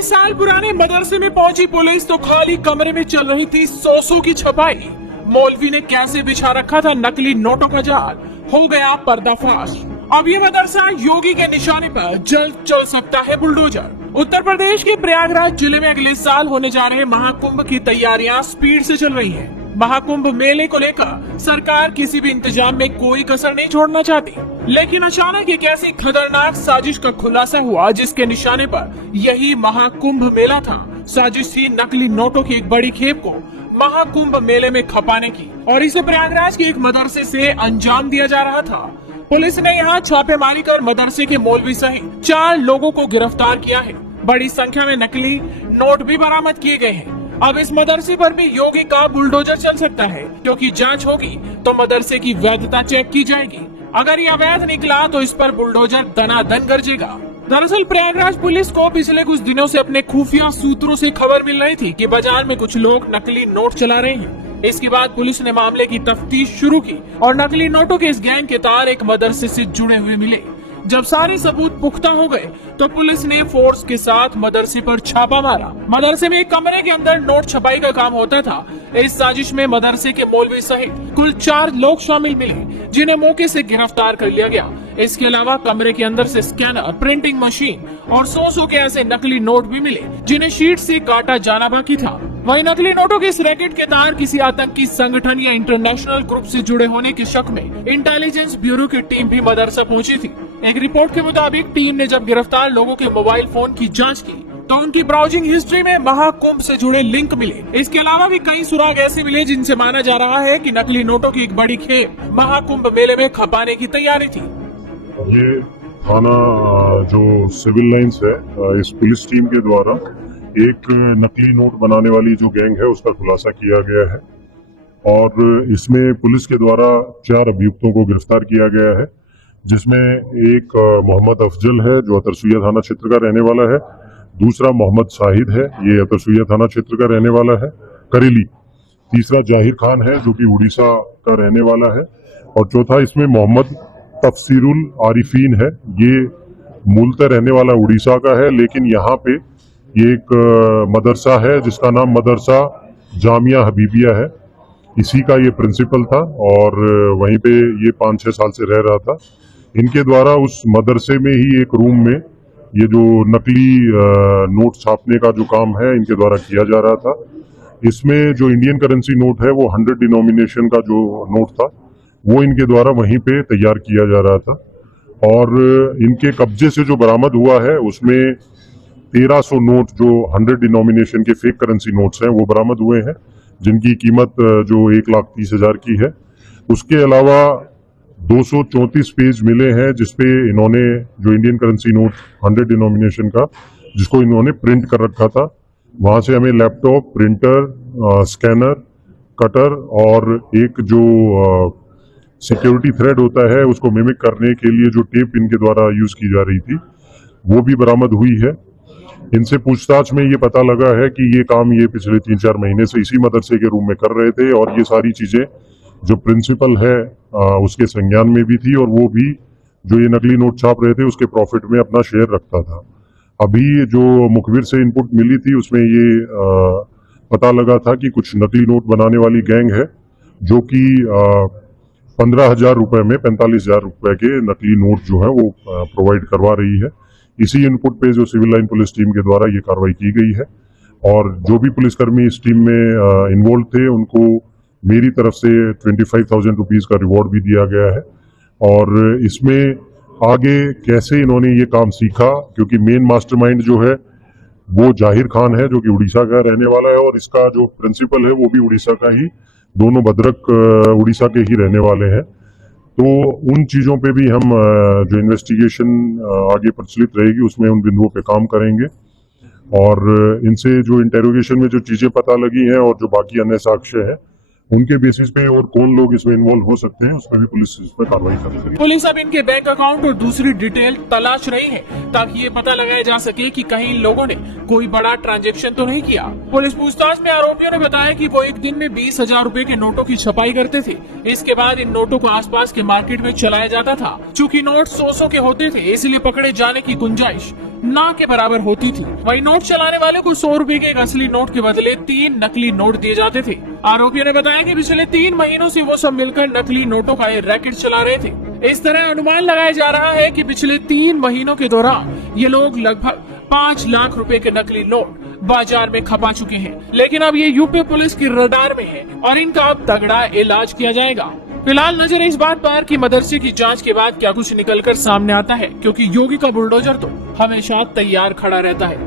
20 साल पुराने मदरसे में पहुंची पुलिस तो खाली कमरे में चल रही थी 100 की छपाई। मौलवी ने कैसे बिछा रखा था नकली नोटों का जाल, हो गया पर्दाफाश। अब ये मदरसा योगी के निशाने पर जल्द चल सकता है बुलडोजर। उत्तर प्रदेश के प्रयागराज जिले में अगले साल होने जा रहे महाकुंभ की तैयारियां स्पीड से चल रही हैं। महाकुंभ मेले को लेकर सरकार किसी भी इंतजाम में कोई कसर नहीं छोड़ना चाहती, लेकिन अचानक एक ऐसी खतरनाक साजिश का खुलासा हुआ जिसके निशाने पर यही महाकुंभ मेला था। साजिश थी नकली नोटों की एक बड़ी खेप को महाकुंभ मेले में खपाने की, और इसे प्रयागराज के एक मदरसे से अंजाम दिया जा रहा था। पुलिस ने यहाँ छापेमारी कर मदरसे के मौलवी सहित 4 लोगों को गिरफ्तार किया है। बड़ी संख्या में नकली नोट भी बरामद किए गए हैं। अब इस मदरसे पर भी योगी का बुलडोजर चल सकता है, क्योंकि जांच होगी तो मदरसे की वैधता चेक की जाएगी। अगर ये अवैध निकला तो इस पर बुलडोजर दनादन गरजेगा। दरअसल प्रयागराज पुलिस को पिछले कुछ दिनों से अपने खुफिया सूत्रों से खबर मिल रही थी कि बाजार में कुछ लोग नकली नोट चला रहे हैं। इसके बाद पुलिस ने मामले की तफ्तीश शुरू की और नकली नोटों के इस गैंग के तार एक मदरसे से जुड़े हुए मिले। जब सारे सबूत पुख्ता हो गए तो पुलिस ने फोर्स के साथ मदरसे पर छापा मारा। मदरसे में एक कमरे के अंदर नोट छपाई का काम होता था। इस साजिश में मदरसे के मौलवी सहित कुल 4 लोग शामिल मिले, जिन्हें मौके से गिरफ्तार कर लिया गया। इसके अलावा कमरे के अंदर से स्कैनर, प्रिंटिंग मशीन और 100 के ऐसे नकली नोट भी मिले जिन्हें शीट से काटा जाना बाकी था। वहीं नकली नोटों के इस रैकेट के तार किसी आतंकी संगठन या इंटरनेशनल ग्रुप से जुड़े होने के शक में इंटेलिजेंस ब्यूरो की टीम भी मदरसा पहुंची थी। एक रिपोर्ट के मुताबिक टीम ने जब गिरफ्तार लोगों के मोबाइल फोन की जांच की तो उनकी ब्राउजिंग हिस्ट्री में महाकुंभ से जुड़े लिंक मिले। इसके अलावा भी कई सुराग ऐसे मिले जिनसे माना जा रहा है कि नकली नोटों की एक बड़ी खेप महाकुंभ मेले में खपाने की तैयारी थी। ये थाना जो सिविल लाइंस है, इस पुलिस टीम के द्वारा एक नकली नोट बनाने वाली जो गैंग है उसका खुलासा किया गया है, और इसमें पुलिस के द्वारा 4 अभियुक्तों को गिरफ्तार किया गया है, जिसमें एक मोहम्मद अफजल है जो अतरसुइया थाना क्षेत्र का रहने वाला है, दूसरा मोहम्मद शाहिद है, ये अतरसुइया थाना क्षेत्र का रहने वाला है, करेली, तीसरा जाहिर खान है जो कि उड़ीसा का रहने वाला है, और चौथा इसमें मोहम्मद तफसीरुल आरिफीन है, ये मूलतः रहने वाला उड़ीसा का है, लेकिन यहाँ पे ये एक मदरसा है जिसका नाम मदरसा जामिया हबीबिया है, इसी का ये प्रिंसिपल था और वहीं पे ये 5-6 साल से रह रहा था। इनके द्वारा उस मदरसे में ही एक रूम में ये जो नकली नोट छापने का जो काम है इनके द्वारा किया जा रहा था। इसमें जो इंडियन करेंसी नोट है वो 100 डिनोमिनेशन का जो नोट था वो इनके द्वारा वहीं पे तैयार किया जा रहा था, और इनके कब्जे से जो बरामद हुआ है उसमें 1300 नोट जो 100 डिनोमिनेशन के फेक करेंसी नोट्स हैं वो बरामद हुए हैं, जिनकी कीमत जो 1,30,000 की है। उसके अलावा 234 पेज मिले हैं जिसपे इन्होंने जो इंडियन करेंसी नोट 100 डिनोमिनेशन का जिसको इन्होंने प्रिंट कर रखा था, वहां से हमें लैपटॉप, प्रिंटर, स्कैनर, कटर और एक जो सिक्योरिटी थ्रेड होता है उसको मिमिक करने के लिए जो टेप इनके द्वारा यूज की जा रही थी वो भी बरामद हुई है। इनसे पूछताछ में ये पता लगा है कि ये काम ये पिछले 3-4 महीने से इसी मदरसे के रूम में कर रहे थे, और ये सारी चीजें जो प्रिंसिपल है उसके संज्ञान में भी थी, और वो भी जो ये नकली नोट छाप रहे थे उसके प्रॉफिट में अपना शेयर रखता था। अभी जो मुखबिर से इनपुट मिली थी उसमें ये पता लगा था कि कुछ नकली नोट बनाने वाली गैंग है जो कि 15,000 रुपए में 45,000 रुपए के नकली नोट जो है वो प्रोवाइड करवा रही है। इसी इनपुट पे जो सिविल लाइन पुलिस टीम के द्वारा ये कार्रवाई की गई है, और जो भी पुलिसकर्मी इस टीम में इन्वॉल्व थे उनको मेरी तरफ से 25,000 रुपीज का रिवॉर्ड भी दिया गया है। और इसमें आगे कैसे इन्होंने ये काम सीखा, क्योंकि मेन मास्टरमाइंड जो है वो जाहिर खान है जो कि उड़ीसा का रहने वाला है, और इसका जो प्रिंसिपल है वो भी उड़ीसा का ही, दोनों भद्रक उड़ीसा के ही रहने वाले हैं। तो उन चीज़ों पे भी हम जो इन्वेस्टिगेशन आगे प्रचलित रहेगी उसमें उन बिंदुओं पे काम करेंगे, और इनसे जो इंटेरोगेशन में जो चीज़ें पता लगी हैं और जो बाकी अन्य साक्ष्य हैं उनके बेसिस पे और कौन लोग इसमें इन्वॉल्व हो सकते हैं उस पर भी पुलिस इस पर कार्रवाई करेगी। पुलिस अब इनके बैंक अकाउंट और दूसरी डिटेल तलाश रही है ताकि ये पता लगाया जा सके कि कहीं इन लोगों ने कोई बड़ा ट्रांजैक्शन तो नहीं किया। पुलिस पूछताछ में आरोपियों ने बताया कि वो एक दिन में 20,000 रुपए के नोटों की छपाई करते थे। इसके बाद इन नोटों को आसपास के मार्केट में चलाया जाता था। चूँकि नोट 100 के होते थे इसलिए पकड़े जाने की गुंजाइश ना के बराबर होती थी। वही नोट चलाने वाले को 100 रुपए के एक असली नोट के बदले 3 नकली नोट दिए जाते थे। आरोपियों ने बताया कि पिछले 3 महीनों से वो सब मिलकर नकली नोटों का एक रैकेट चला रहे थे। इस तरह अनुमान लगाया जा रहा है कि पिछले 3 महीनों के दौरान ये लोग लगभग 5 लाख रुपए के नकली नोट बाजार में खपा चुके हैं। लेकिन अब ये यूपी पुलिस की रडार में है और इनका अब तगड़ा इलाज किया जाएगा। फिलहाल नजर इस बात पर कि मदरसे की जांच के बाद क्या कुछ निकलकर सामने आता है, क्योंकि योगी का बुलडोजर तो हमेशा तैयार खड़ा रहता है।